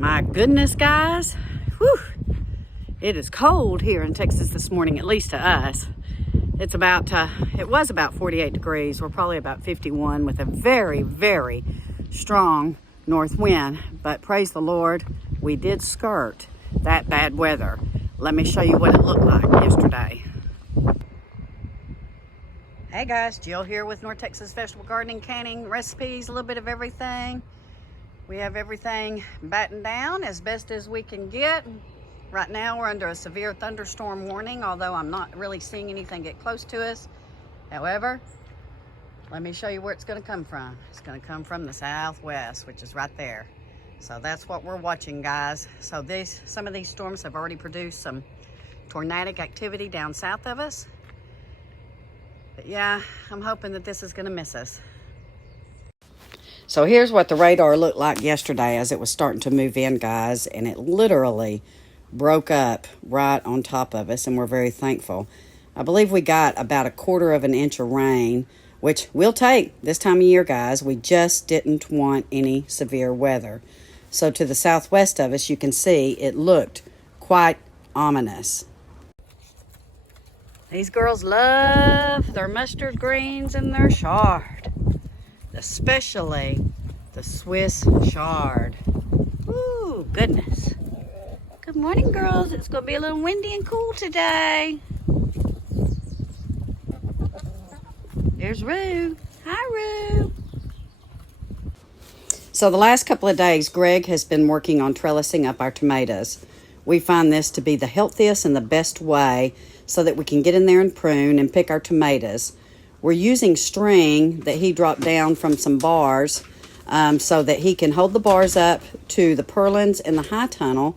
My goodness, guys. Whew. It is cold here in Texas this morning, at least to us. It was about 48 degrees. We're probably about 51 with a very, very strong north wind. But praise the Lord, we did skirt that bad weather. Let me show you what it looked like yesterday. Hey guys, Jill here with North Texas Vegetable Gardening, Canning Recipes, a little bit of everything. We have everything battened down as best as we can get. Right now we're under a severe thunderstorm warning, although I'm not really seeing anything get close to us. However, let me show you where it's going to come from. It's going to come from the southwest, which is right there. So that's what we're watching, guys. So some of these storms have already produced some tornadic activity down south of us. But yeah, I'm hoping that this is going to miss us. So here's what the radar looked like yesterday as it was starting to move in, guys, and it literally broke up right on top of us, and we're very thankful. I believe we got about 1/4 of an inch of rain, which we'll take this time of year, guys. We just didn't want any severe weather. So to the southwest of us, you can see it looked quite ominous. These girls love their mustard greens and their chard, especially the Swiss chard. Ooh, goodness. Good morning, girls. It's going to be a little windy and cool today. There's Rue. Hi, Rue. So the last couple of days, Greg has been working on trellising up our tomatoes. We find this to be the healthiest and the best way so that we can get in there and prune and pick our tomatoes. We're using string that he dropped down from some bars so that he can hold the bars up to the purlins and the high tunnel,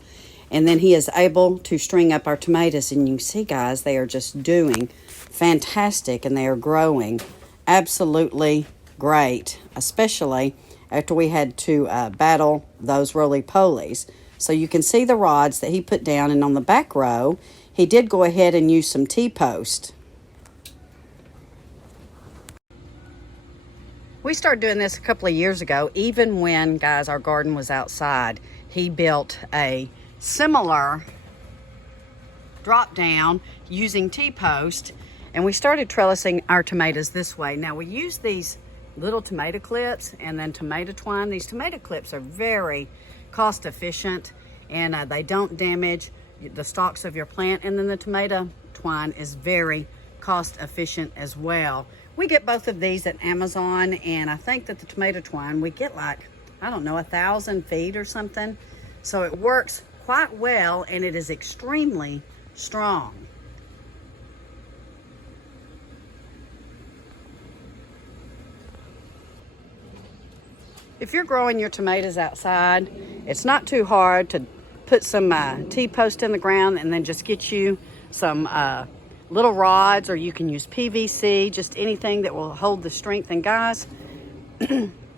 and then he is able to string up our tomatoes. And you can see, guys, they are just doing fantastic, and they are growing absolutely great, especially after we had to battle those roly-polies. So you can see the rods that he put down, and on the back row, he did go ahead and use some T-post. We started doing this a couple of years ago, even when, guys, our garden was outside. He built a similar drop down using T-post, and we started trellising our tomatoes this way. Now we use these little tomato clips and then tomato twine. These tomato clips are very cost efficient, and they don't damage the stalks of your plant, and then the tomato twine is very cost efficient as well. We get both of these at Amazon, and I think that the tomato twine, we get like, I don't know, 1,000 feet or something. So it works quite well, and it is extremely strong. If you're growing your tomatoes outside, it's not too hard to put some T-post in the ground and then just get you some little rods, or you can use PVC, just anything that will hold the strength. And guys,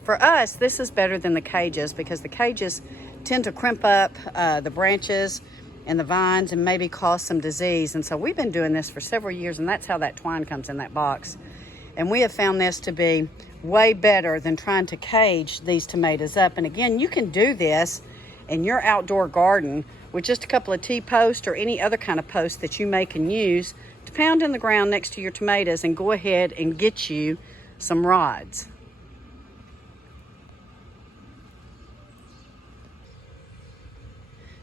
for us, this is better than the cages, because the cages tend to crimp up the branches and the vines and maybe cause some disease. And so we've been doing this for several years, and that's how that twine comes in that box. And we have found this to be way better than trying to cage these tomatoes up. And again, you can do this in your outdoor garden with just a couple of T-posts or any other kind of post that you may can use to pound in the ground next to your tomatoes, and go ahead and get you some rods.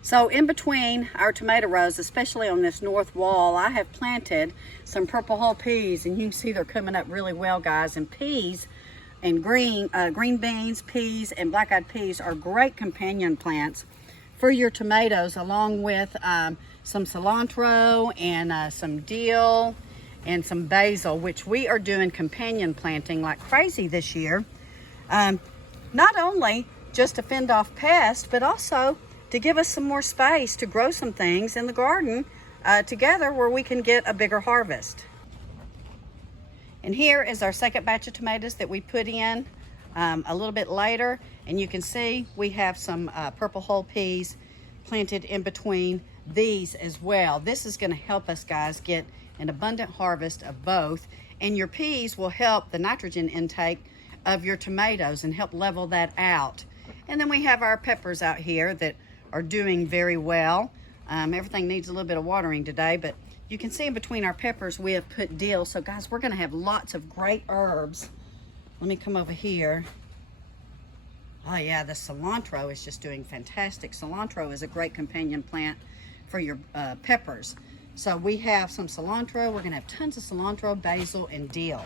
So in between our tomato rows, especially on this north wall, I have planted some purple hull peas, and you can see they're coming up really well, guys. And peas and green beans, peas, and black-eyed peas are great companion plants for your tomatoes, along with some cilantro and some dill and some basil, which we are doing companion planting like crazy this year. Not only just to fend off pests, but also to give us some more space to grow some things in the garden together, where we can get a bigger harvest. And here is our second batch of tomatoes that we put in a little bit later, and you can see we have some purple hull peas planted in between these as well. This is going to help us, guys, get an abundant harvest of both, and your peas will help the nitrogen intake of your tomatoes and help level that out. And then we have our peppers out here that are doing very well. Everything needs a little bit of watering today, but you can see in between our peppers we have put dill. So guys, we're gonna have lots of great herbs. Let me come over here. Oh yeah, the cilantro is just doing fantastic. Cilantro is a great companion plant for your peppers. So we have some cilantro. We're gonna have tons of cilantro, basil, and dill.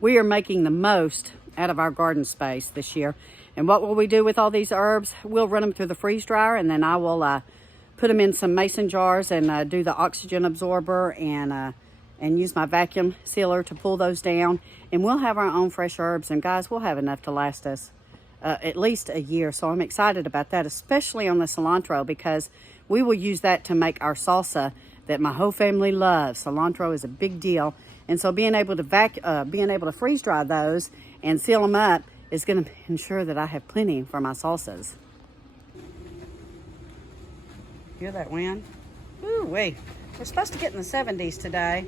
We are making the most out of our garden space this year. And what will we do with all these herbs? We'll run them through the freeze dryer, and then I will put them in some mason jars and do the oxygen absorber and use my vacuum sealer to pull those down. And we'll have our own fresh herbs. And guys, we'll have enough to last us at least a year. So I'm excited about that, especially on the cilantro, because we will use that to make our salsa that my whole family loves. Cilantro is a big deal. And so being able to freeze dry those and seal them up is going to ensure that I have plenty for my salsas. Hear that wind? Ooh wee. We're supposed to get in the 70s today.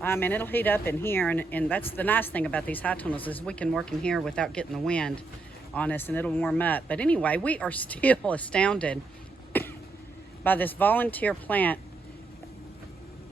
And it'll heat up in here, and that's the nice thing about these high tunnels is we can work in here without getting the wind on us, and it'll warm up. But anyway, we are still astounded by this volunteer plant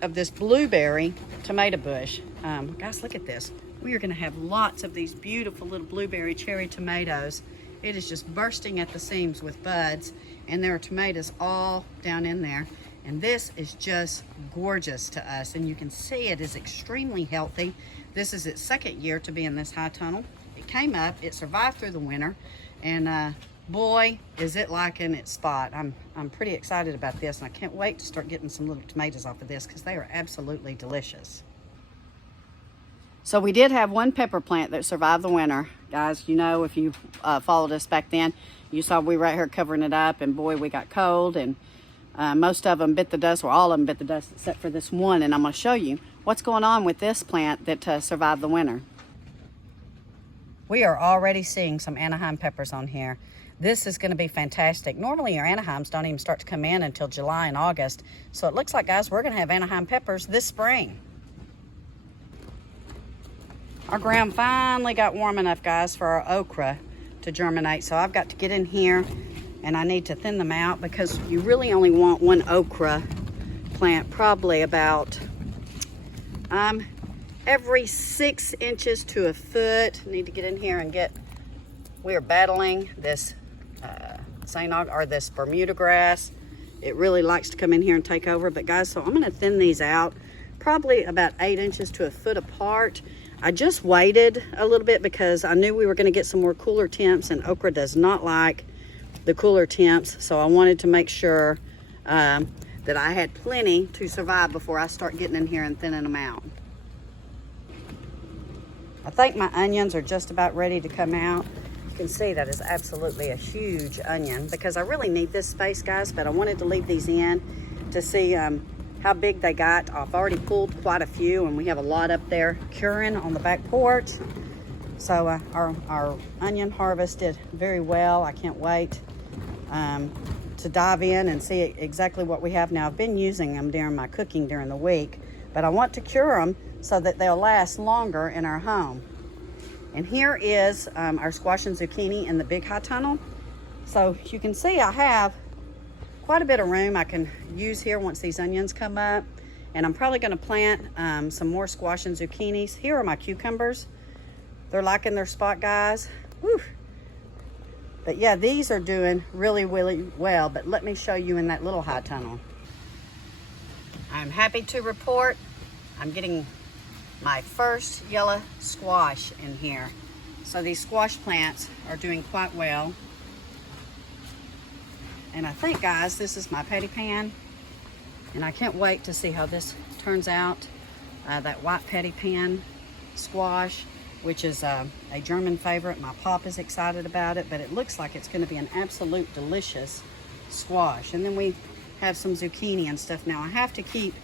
of this blueberry tomato bush. Guys, look at this. We are gonna have lots of these beautiful little blueberry cherry tomatoes. It is just bursting at the seams with buds, and there are tomatoes all down in there. And this is just gorgeous to us. And you can see it is extremely healthy. This is its second year to be in this high tunnel. It came up, it survived through the winter, and boy, is it liking its spot. I'm pretty excited about this, and I can't wait to start getting some little tomatoes off of this because they are absolutely delicious. So we did have one pepper plant that survived the winter. Guys, you know, if you followed us back then, you saw we were right here covering it up, and boy, we got cold, and most of them bit the dust, or all of them bit the dust except for this one. And I'm going to show you what's going on with this plant that survived the winter. We are already seeing some Anaheim peppers on here. This is going to be fantastic. Normally your Anaheims don't even start to come in until July and August. So it looks like, guys, we're going to have Anaheim peppers this spring. Our ground finally got warm enough, guys, for our okra to germinate. So I've got to get in here, and I need to thin them out because you really only want one okra plant probably about every 6 inches to a foot. Need to get in here and we are battling this this Bermuda grass. It really likes to come in here and take over. But guys, so I'm gonna thin these out probably about 8 inches to a foot apart. I just waited a little bit because I knew we were gonna get some more cooler temps, and okra does not like the cooler temps. So I wanted to make sure that I had plenty to survive before I start getting in here and thinning them out. I think my onions are just about ready to come out. You can see that is absolutely a huge onion because I really need this space, guys, but I wanted to leave these in to see how big they got. I've already pulled quite a few, and we have a lot up there curing on the back porch. So our onion harvest did very well. I can't wait to dive in and see exactly what we have now. I've been using them during my cooking during the week, but I want to cure them so that they'll last longer in our home. And here is our squash and zucchini in the big high tunnel. So you can see I have quite a bit of room I can use here once these onions come up. And I'm probably gonna plant some more squash and zucchinis. Here are my cucumbers. They're liking their spot, guys. Whew. But yeah, these are doing really, really well. But let me show you in that little high tunnel. I'm happy to report I'm getting my first yellow squash in here. So these squash plants are doing quite well. And I think, guys, this is my patty pan. And I can't wait to see how this turns out. That white patty pan squash, which is a German favorite. My pop is excited about it, but it looks like it's gonna be an absolute delicious squash. And then we have some zucchini and stuff. Now I have to keep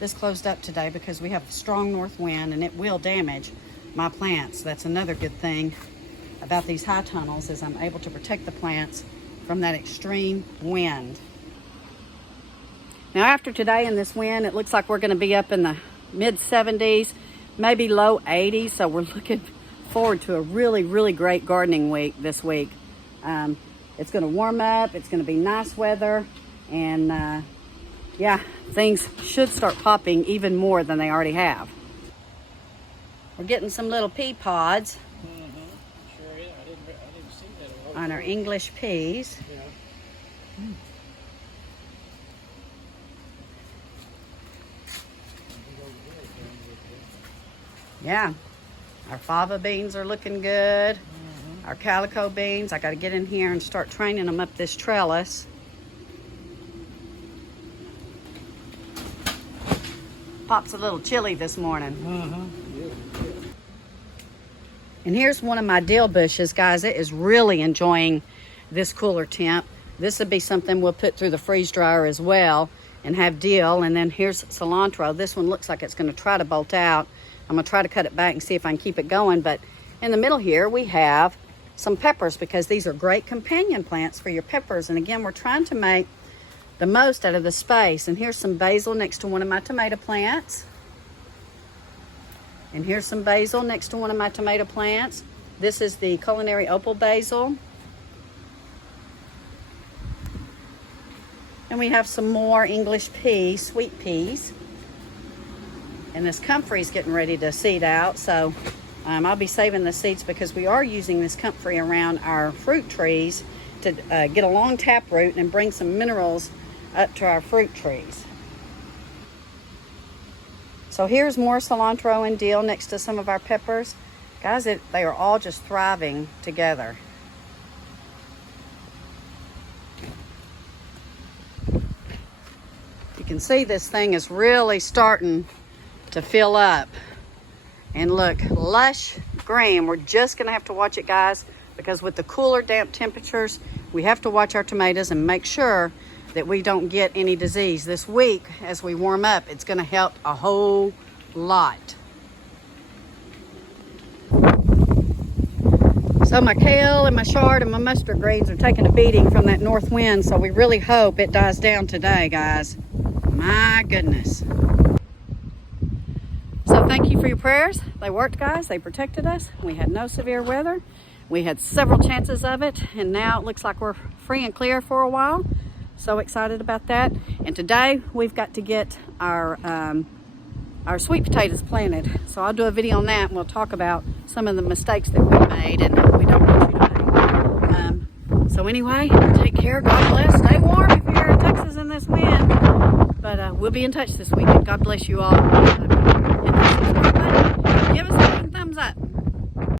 this closed up today because we have a strong north wind and it will damage my plants. That's another good thing about these high tunnels is I'm able to protect the plants from that extreme wind. Now after today and this wind, it looks like we're gonna be up in the mid 70s, maybe low 80s. So we're looking forward to a really, really great gardening week this week. It's going to warm up. It's going to be nice weather. And yeah, things should start popping even more than they already have. We're getting some little pea pods. Sure, yeah. I didn't see that On our English peas. Yeah. Yeah, our fava beans are looking good. Our calico beans, I got to get in here and start training them up this trellis. Pop's a little chilly this morning. And here's one of my dill bushes, guys. It is really enjoying this cooler temp. This would be something we'll put through the freeze dryer as well and have dill. And then here's cilantro. This one looks like it's going to try to bolt out. I'm going to try to cut it back and see if I can keep it going. But in the middle here, we have some peppers, because these are great companion plants for your peppers. And again, we're trying to make the most out of the space. And here's some basil next to one of my tomato plants. And here's some basil next to one of my tomato plants. This is the culinary opal basil. And we have some more English peas, sweet peas. And this comfrey is getting ready to seed out. So I'll be saving the seeds, because we are using this comfrey around our fruit trees to get a long taproot and bring some minerals up to our fruit trees. So here's more cilantro and dill next to some of our peppers. Guys, they are all just thriving together. You can see this thing is really starting to fill up. And look, lush green. We're just gonna have to watch it, guys, because with the cooler, damp temperatures, we have to watch our tomatoes and make sure that we don't get any disease. This week, as we warm up, it's gonna help a whole lot. So my kale and my chard and my mustard greens are taking a beating from that north wind, so we really hope it dies down today, guys. My goodness. So thank you for your prayers. They worked, guys. They protected us. We had no severe weather. We had several chances of it, and now it looks like we're free and clear for a while. So excited about that. And today we've got to get our sweet potatoes planted. So I'll do a video on that, and we'll talk about some of the mistakes that we made and we don't want you to make. So anyway, take care. God bless. Stay warm if you're here in Texas in this wind. But we'll be in touch this weekend. God bless you all.